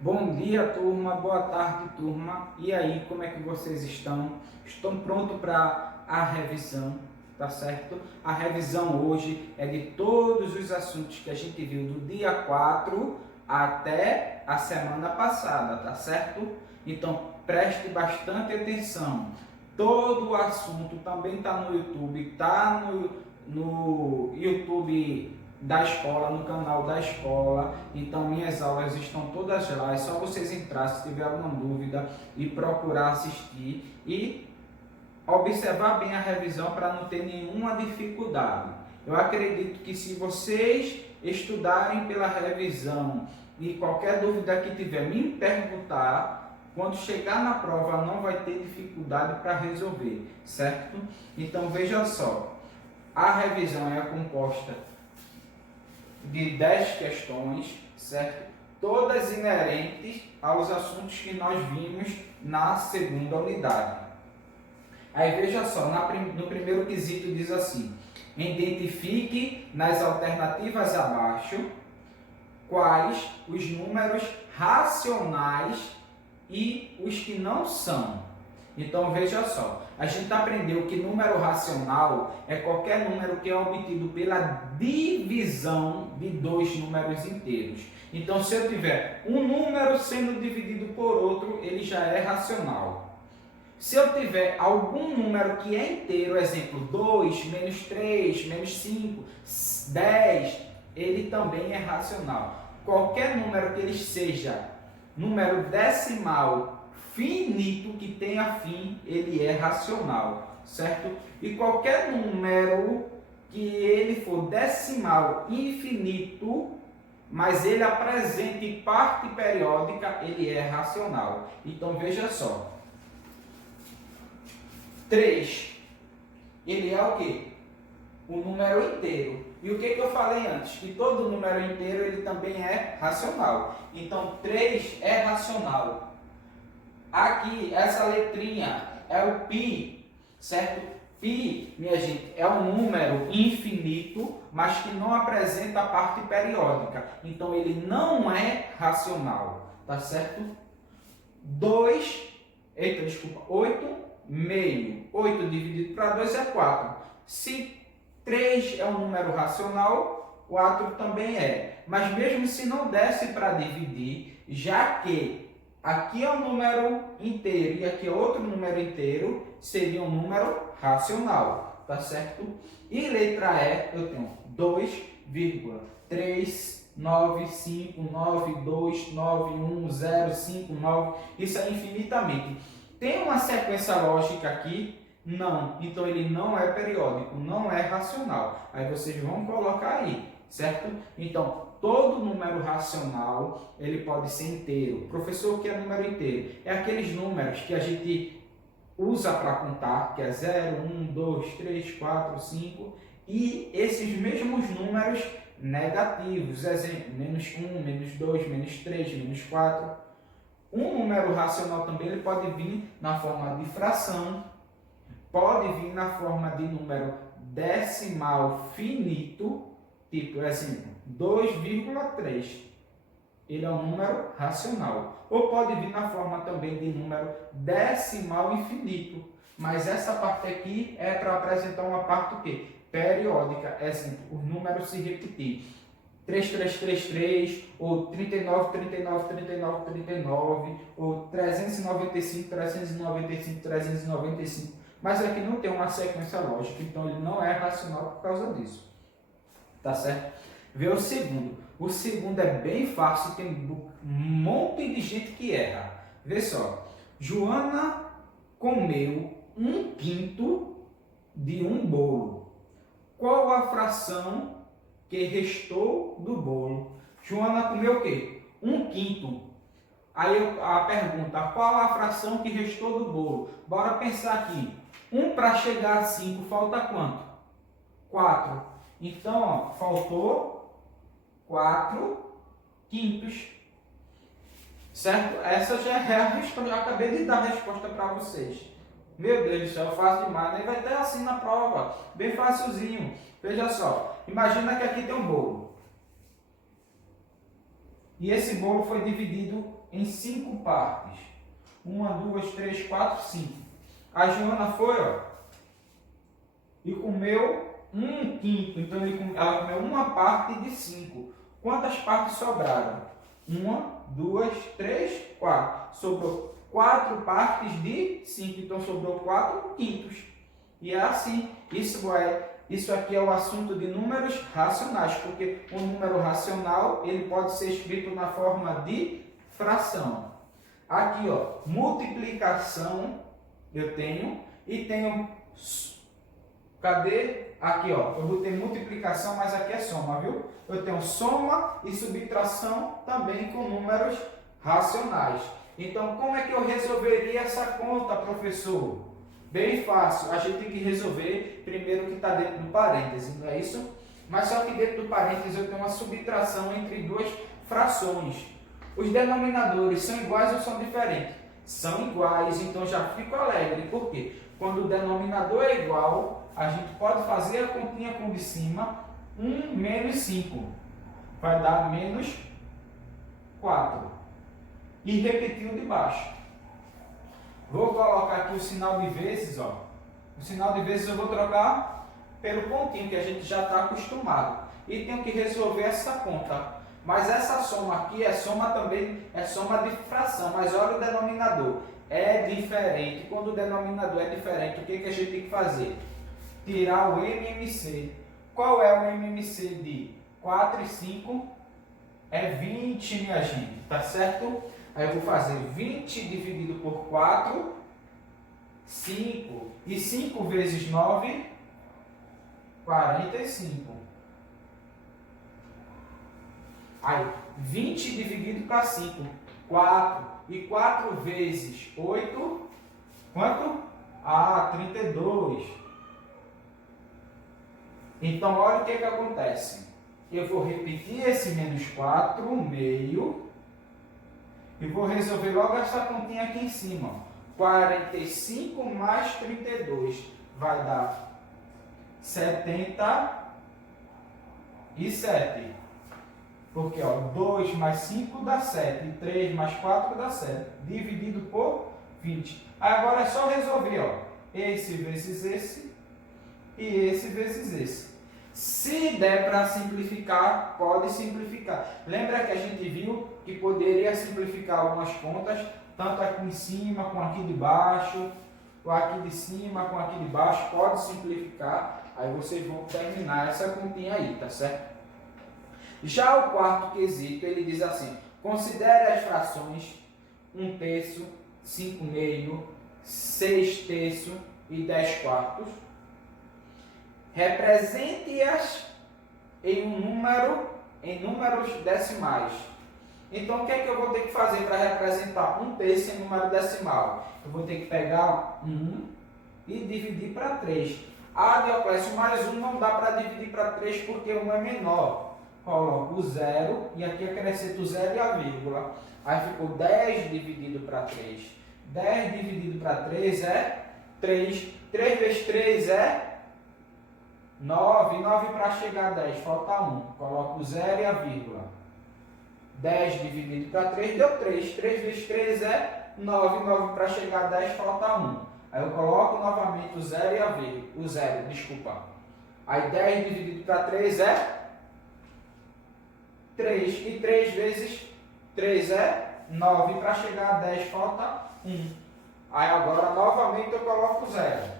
Bom dia, turma. Boa tarde, turma. E aí, como é que vocês estão? Estão prontos para a revisão, tá certo? A revisão hoje é de todos os assuntos que a gente viu do dia 4 até a semana passada, tá certo? Então, preste bastante atenção. Todo o assunto também está no YouTube, está no YouTube da escola, no canal da escola. Então minhas aulas estão todas lá, é só vocês entrar se tiver alguma dúvida e procurar assistir e observar bem a revisão para não ter nenhuma dificuldade. Eu acredito que se vocês estudarem pela revisão e qualquer dúvida que tiver me perguntar, quando chegar na prova não vai ter dificuldade para resolver, certo? Então veja só, a revisão é composta de 10 questões, certo? Todas inerentes aos assuntos que nós vimos na segunda unidade. Aí veja só, no primeiro quesito diz assim: identifique nas alternativas abaixo quais os números racionais e os que não são. Então veja só, a gente aprendeu que número racional é qualquer número que é obtido pela divisão de dois números inteiros. Então se eu tiver um número sendo dividido por outro, ele já é racional. Se eu tiver algum número que é inteiro, exemplo 2, menos 3, menos 5, 10, ele também é racional. Qualquer número que ele seja número decimal finito que tenha fim, ele é racional, certo? E qualquer número que ele for decimal infinito, mas ele apresente parte periódica, ele é racional. Então veja só, 3, ele é o quê? O número inteiro. E o que eu falei antes? Que todo número inteiro ele também é racional. Então 3 é racional. Aqui, essa letrinha é o π, certo? Π, minha gente, é um número infinito, mas que não apresenta a parte periódica. Então, ele não é racional, tá certo? 8 meio. 8 dividido para 2 é 4. Se 3 é um número racional, 4 também é. Mas mesmo se não desse para dividir, já que aqui é um número inteiro e aqui é outro número inteiro, seria um número racional, tá certo? E letra E, eu tenho 2,395929105,9. Isso é infinitamente. Tem uma sequência lógica aqui? Não. Então ele não é periódico, não é racional. Aí vocês vão colocar aí, certo? Então, todo número racional, ele pode ser inteiro. Professor, o que é número inteiro? É aqueles números que a gente usa para contar, que é 0, 1, 2, 3, 4, 5, e esses mesmos números negativos, exemplo, menos 1, menos 2, menos 3, menos 4. Um número racional também ele pode vir na forma de fração, pode vir na forma de número decimal finito, tipo assim, 2,3. Ele é um número racional. Ou pode vir na forma também de número decimal infinito. Mas essa parte aqui é para apresentar uma parte o quê? Periódica. É assim, os números se repetir. 3333, ou 39, ou 395. Mas aqui não tem uma sequência lógica, então ele não é racional por causa disso. Tá certo? Vê o segundo. O segundo é bem fácil, tem um monte de gente que erra. Vê só. Joana comeu 1/5 de um bolo. Qual a fração que restou do bolo? Joana comeu o quê? 1/5. Aí a pergunta, qual a fração que restou do bolo? Bora pensar aqui. 1 para chegar a 5, falta quanto? 4. Então, ó, faltou 4/5. Certo? Essa já é a resposta. Eu acabei de dar a resposta para vocês. Meu Deus do céu, fácil demais. Nem vai ter assim na prova. Bem facilzinho. Veja só. Imagina que aqui tem um bolo. E esse bolo foi dividido em 5 partes. 1, 2, 3, 4, 5. A Joana foi, ó, e comeu 1/5. Então ela comeu uma parte de 5. Quantas partes sobraram? 1, 2, 3, 4. Sobrou 4 partes de 5. Então sobrou 4/5. E é assim. Isso aqui é o assunto de números racionais, porque o número racional ele pode ser escrito na forma de fração. Aqui, ó, multiplicação eu tenho e tenho. Cadê? Aqui, ó, eu botei multiplicação, mas aqui é soma, viu? Eu tenho soma e subtração também com números racionais. Então, como é que eu resolveria essa conta, professor? Bem fácil, a gente tem que resolver primeiro o que está dentro do parêntese, não é isso? Mas só que dentro do parêntese eu tenho uma subtração entre duas frações. Os denominadores são iguais ou são diferentes? São iguais, então já fico alegre. Por quê? Quando o denominador é igual, a gente pode fazer a continha com o de cima, 1 menos 5. Vai dar menos 4. E repetir o de baixo. Vou colocar aqui o sinal de vezes, ó. O sinal de vezes eu vou trocar pelo pontinho, que a gente já está acostumado. E tenho que resolver essa conta. Mas essa soma aqui é soma também, é soma de fração. Mas olha o denominador. É diferente. Quando o denominador é diferente, o que a gente tem que fazer? Tirar o MMC. Qual é o MMC de 4 e 5? É 20, minha gente. Tá certo? Aí eu vou fazer 20 dividido por 4, 5. E 5 vezes 9, 45. Aí, 20 dividido para 5, 4. E 4 vezes 8, quanto? 32. Então, olha o que acontece. Eu vou repetir esse menos 4, meio. E vou resolver logo essa continha aqui em cima. 45 mais 32 vai dar 77. Porque, ó, 2 mais 5 dá 7. E 3 mais 4 dá 7. Dividido por 20. Agora é só resolver, ó. Esse vezes esse. E esse vezes esse. Se der para simplificar, pode simplificar. Lembra que a gente viu que poderia simplificar algumas contas, tanto aqui em cima com aqui de baixo, ou aqui de cima com aqui de baixo, pode simplificar. Aí vocês vão terminar essa continha aí, tá certo? Já o quarto quesito, ele diz assim: considere as frações 1/3, 5/2, 6/3 e 10/4. Represente-as em números decimais. Então, o que é que eu vou ter que fazer para representar 1/3 em número decimal? Eu vou ter que pegar 1 e dividir para 3. Ah, Dioclésio, mais 1 não dá para dividir para 3 porque 1 é menor. Coloco o 0 e aqui acrescento o 0 e a vírgula. Aí ficou 10 dividido para 3. 10 dividido para 3 é 3. 3 vezes 3 é 9. 9 para chegar a 10, falta 1. Coloco o 0 e a vírgula. 10 dividido para 3 deu 3. 3 vezes 3 é 9. 9 para chegar a 10, falta 1. Aí eu coloco novamente o 0 e a vírgula. O 0, desculpa. Aí 10 dividido para 3 é 3. E 3 vezes 3 é 9. Para chegar a 10, falta 1. Aí agora novamente eu coloco o 0.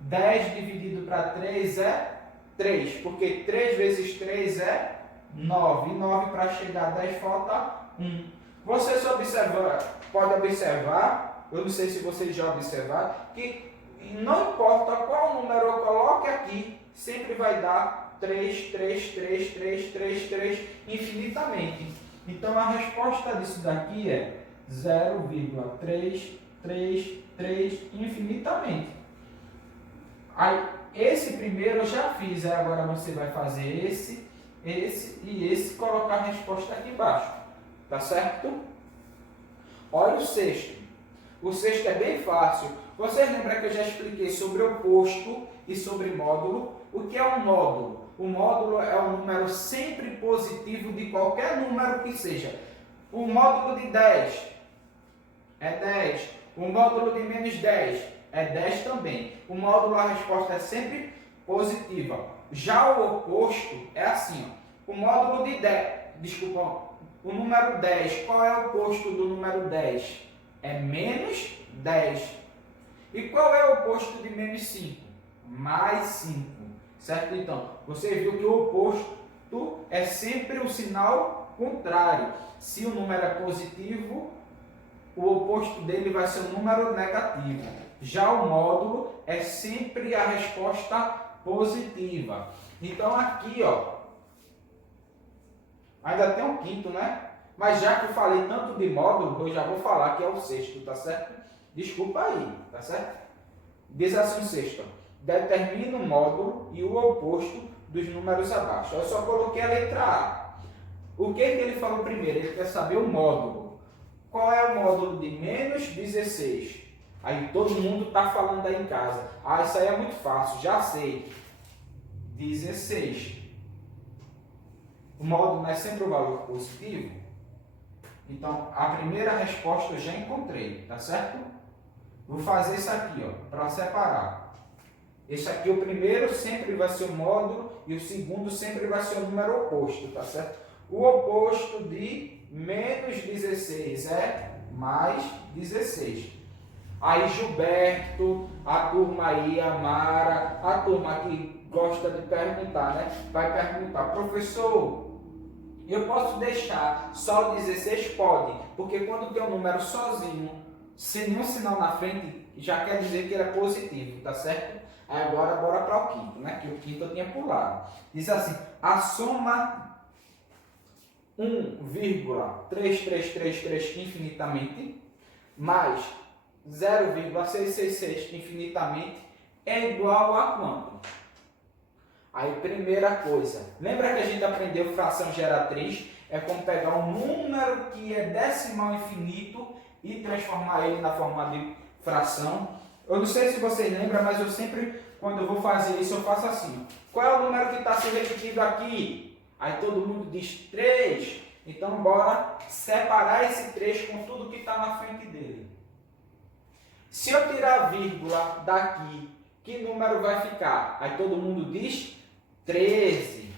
10 dividido para 3 é 3, porque 3 vezes 3 é 9. E 9 para chegar a 10 falta 1. Vocês pode observar, eu não sei se vocês já observaram, que não importa qual número eu coloque aqui, sempre vai dar 3, 3, 3, 3, 3, 3, infinitamente. Então a resposta disso daqui é 0,333 infinitamente. Aí, esse primeiro eu já fiz, aí agora você vai fazer esse e esse, colocar a resposta aqui embaixo, tá certo? Olha o sexto. O sexto é bem fácil. Vocês lembram que eu já expliquei sobre oposto e sobre módulo? O que é um módulo? O módulo é um número sempre positivo de qualquer número que seja. O módulo de 10 é 10. O módulo de menos 10 é 10 também. O módulo, a resposta é sempre positiva. Já o oposto é assim, ó. O módulo de 10, desculpa, o número 10, qual é o oposto do número 10? É menos 10. E qual é o oposto de menos 5? Mais 5. Certo? Então, você viu que o oposto é sempre o sinal contrário. Se o número é positivo, o oposto dele vai ser um número negativo. Já o módulo é sempre a resposta positiva. Então aqui, ó, ainda tem um quinto, né? Mas já que eu falei tanto de módulo, eu já vou falar que é o sexto, tá certo? Desculpa aí, tá certo? Diz assim o sexto: determina o módulo e o oposto dos números abaixo. Eu só coloquei a letra A. O que ele falou primeiro? Ele quer saber o módulo. Qual é o módulo de menos 16? Aí todo mundo está falando aí em casa. Ah, isso aí é muito fácil, já sei. 16. O módulo não é sempre o valor positivo? Então, a primeira resposta eu já encontrei, tá certo? Vou fazer isso aqui, ó, para separar. Esse aqui, o primeiro sempre vai ser o módulo e o segundo sempre vai ser o número oposto, tá certo? O oposto de menos 16 é mais 16. Aí Gilberto, a turma aí, a Mara, a turma que gosta de perguntar, né? Vai perguntar: professor, eu posso deixar só o 16? Pode, porque quando tem um número sozinho, sem nenhum sinal na frente, já quer dizer que ele é positivo, tá certo? Aí agora bora para o quinto, né? Que o quinto eu tinha pulado. Diz assim: a soma 1,3333 infinitamente mais 0,666 infinitamente é igual a quanto? Aí, primeira coisa, lembra que a gente aprendeu fração geratriz? É como pegar um número que é decimal infinito e transformar ele na forma de fração. Eu não sei se vocês lembram, mas eu sempre, quando eu vou fazer isso, eu faço assim. Qual é o número que está sendo repetido aqui? Aí todo mundo diz 3. Então, bora separar esse 3 com tudo que está na frente dele. Se eu tirar a vírgula daqui, que número vai ficar? Aí todo mundo diz 13.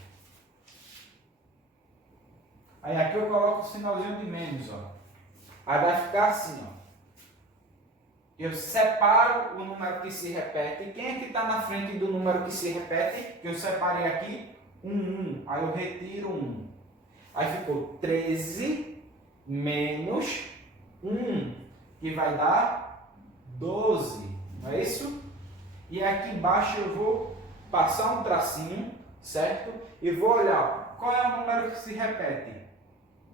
Aí aqui eu coloco o sinalzinho de menos, ó. Aí vai ficar assim, ó. Eu separo o número que se repete. Quem é que está na frente do número que se repete? Eu separei aqui 1. Aí eu retiro 1. Aí ficou 13 menos 1, que vai dar 12, não é isso? E aqui embaixo eu vou passar um tracinho, certo? E vou olhar qual é o número que se repete.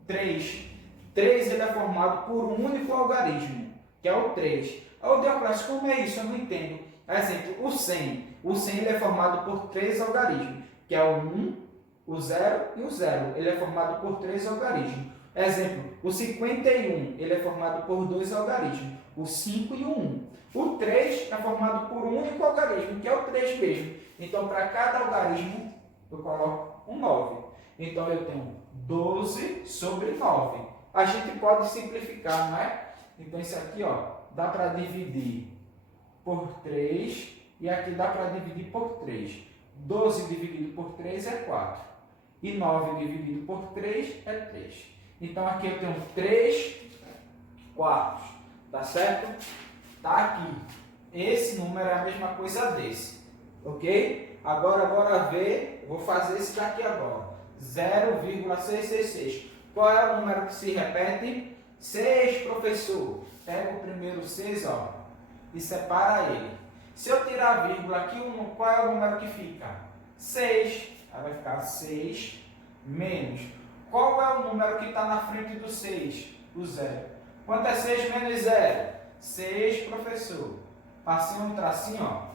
3. 3 ele é formado por um único algarismo, que é o 3. Ô Deoclésio, como é isso? Eu não entendo. Exemplo, o 100. O 100 ele é formado por 3 algarismos, que é o 1, o 0 e o 0. Ele é formado por 3 algarismos. Exemplo, o 51 ele é formado por 2 algarismos, o 5 e o 1. O 3 é formado por um único algarismo, que é o 3 mesmo. Então, para cada algarismo, eu coloco um 9. Então, eu tenho 12 sobre 9. A gente pode simplificar, não é? Então, isso aqui, ó, dá para dividir por 3 e aqui dá para dividir por 3. 12 dividido por 3 é 4. E 9 dividido por 3 é 3. Então, aqui eu tenho 3 quartos. Tá certo? Tá aqui. Esse número é a mesma coisa desse. Ok? Agora, bora ver. Vou fazer esse daqui agora. 0,666. Qual é o número que se repete? 6, professor. Pega o primeiro 6, ó, e separa ele. Se eu tirar a vírgula aqui, qual é o número que fica? 6. Aí vai ficar 6 menos. Qual é o número que está na frente do 6? O 0. Quanto é 6 menos 0? 6, professor. Passei um tracinho, ó.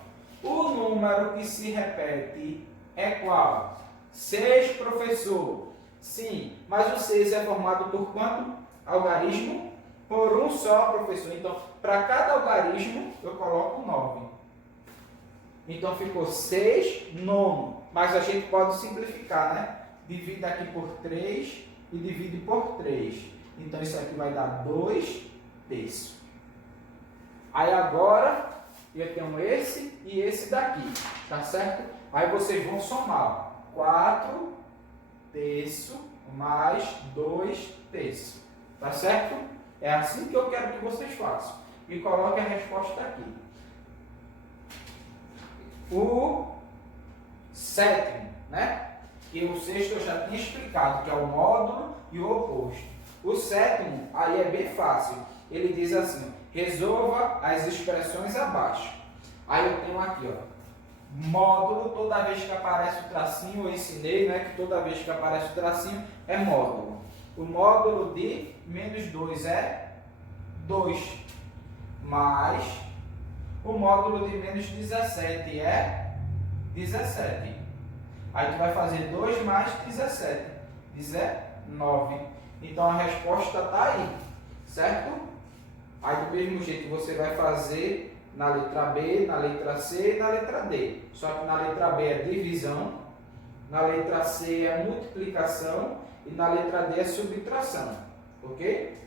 O número que se repete é qual? 6, professor. Sim, mas o 6 é formado por quanto? Algarismo? Por um só, professor. Então, para cada algarismo, eu coloco 9. Então, ficou 6 nono. mas a gente pode simplificar, né? Divide aqui por 3 e divide por 3. Então isso aqui vai dar 2 terços. Aí agora eu tenho esse e esse daqui, tá certo? Aí vocês vão somar 4 terços mais 2 terços, tá certo? É assim que eu quero que vocês façam. E coloque a resposta aqui. O sétimo, né? Que o sexto eu já tinha explicado, que é o módulo e o oposto. O sétimo, aí é bem fácil. Ele diz assim, resolva as expressões abaixo. Aí eu tenho aqui, ó, módulo, toda vez que aparece o tracinho, eu ensinei, né, que toda vez que aparece o tracinho é módulo. O módulo de menos 2 é 2, mais o módulo de menos 17 é 17. Aí tu vai fazer 2 mais 17, 19. Então a resposta está aí, certo? Aí do mesmo jeito você vai fazer na letra B, na letra C e na letra D. Só que na letra B é divisão, na letra C é multiplicação e na letra D é subtração. Ok?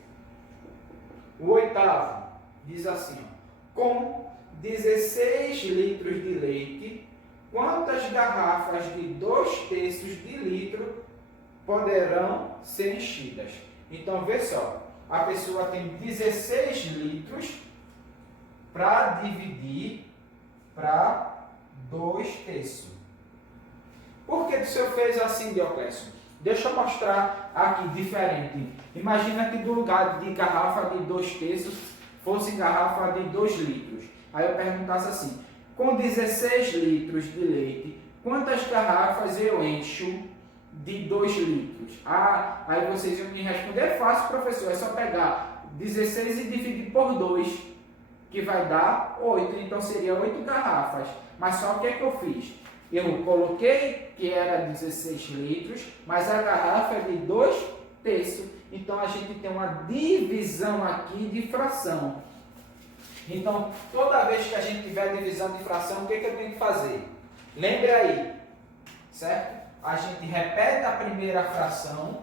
O oitavo diz assim, ó, com 16 litros de leite, quantas garrafas de 2 terços de litro poderão ser enchidas? Então, vê só, a pessoa tem 16 litros para dividir para 2 terços. Por que o senhor fez assim, Dioclésio? Deixa eu mostrar aqui diferente. Imagina que do lugar de garrafa de 2 terços fosse garrafa de 2 litros. Aí eu perguntasse assim, com 16 litros de leite, quantas garrafas eu encho de 2 litros? Ah, aí vocês iam me responder, é fácil, professor, é só pegar 16 e dividir por 2, que vai dar 8, então seria 8 garrafas. Mas só o que é que eu fiz? Eu coloquei que era 16 litros, mas a garrafa é de 2 terços. Então a gente tem uma divisão aqui de fração. Então, toda vez que a gente tiver divisão de fração, o que eu tenho que fazer? Lembre aí, certo? A gente repete a primeira fração.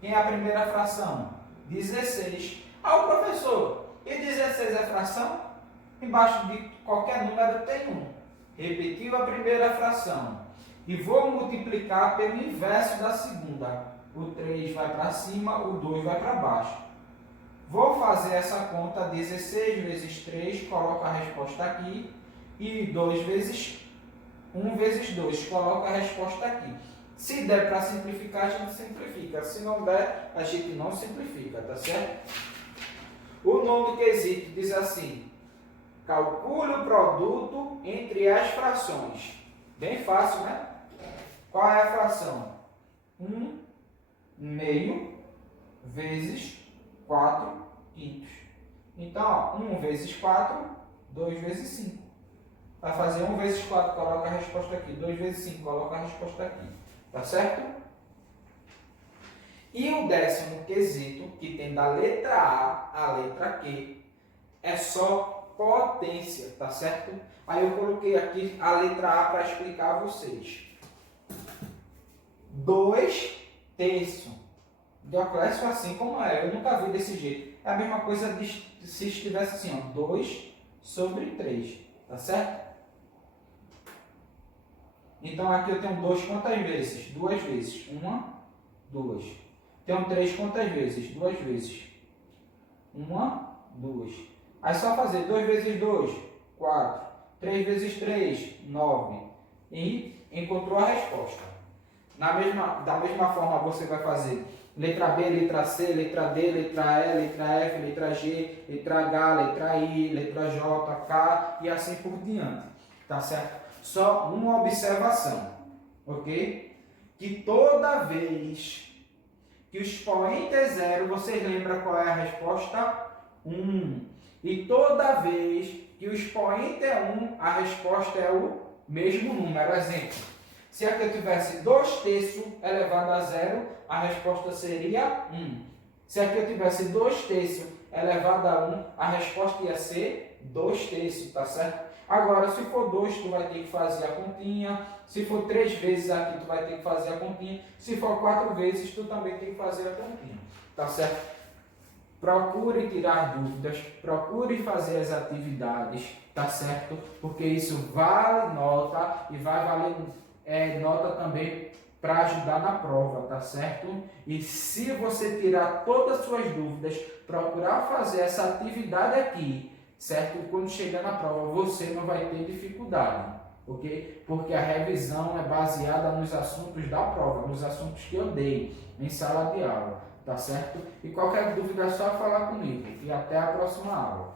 Quem é a primeira fração? 16. Ah, o professor, e 16 é fração? Embaixo de qualquer número tem 1. Repetiu a primeira fração. E vou multiplicar pelo inverso da segunda. O 3 vai para cima, o 2 vai para baixo. Vou fazer essa conta, 16 vezes 3, coloco a resposta aqui. E 2 vezes 1 vezes 2, coloco a resposta aqui. Se der para simplificar, a gente simplifica. Se não der, a gente não simplifica, tá certo? O nono quesito diz assim, calcule o produto entre as frações. Bem fácil, né? Qual é a fração? 1 meio vezes 4 quintos. Então, ó, 1 vezes 4, 2 vezes 5. Vai fazer 1 vezes 4, coloca a resposta aqui. 2 vezes 5, coloca a resposta aqui. Tá certo? E o décimo quesito, que tem da letra A à letra Q, é só potência, tá certo? Aí eu coloquei aqui a letra A para explicar a vocês. 2 terços. Dioclésio assim como é, eu nunca vi desse jeito. É a mesma coisa se estivesse assim, ó, 2 sobre 3, tá certo? Então aqui eu tenho 2 quantas vezes? 2 vezes. 1, 2. Tenho 3 quantas vezes? 2 vezes. 1, 2. Aí só fazer 2 vezes 2, 4. 3 vezes 3, 9. E encontrou a resposta. Da mesma forma você vai fazer letra B, letra C, letra D, letra E, letra F, letra G, letra H, letra I, letra J, K e assim por diante. Tá certo? Só uma observação, ok? Que toda vez que o expoente é 0, vocês lembram qual é a resposta? 1. E toda vez que o expoente é 1, a resposta é o mesmo número. Exemplo, se aqui eu tivesse 2 terços elevado a 0, a resposta seria 1. Se aqui eu tivesse 2 terços elevado a 1, a resposta ia ser 2 terços, tá certo? Agora, se for 2, tu vai ter que fazer a continha. Se for 3 vezes aqui, tu vai ter que fazer a continha. Se for 4 vezes, tu também tem que fazer a continha. Tá certo? Procure tirar dúvidas, procure fazer as atividades, tá certo? Porque isso vale nota e vai valer nota também para ajudar na prova, tá certo? E se você tirar todas as suas dúvidas, procurar fazer essa atividade aqui, certo? Quando chegar na prova, você não vai ter dificuldade, ok? Porque a revisão é baseada nos assuntos da prova, nos assuntos que eu dei em sala de aula, tá certo? E qualquer dúvida é só falar comigo. E até a próxima aula.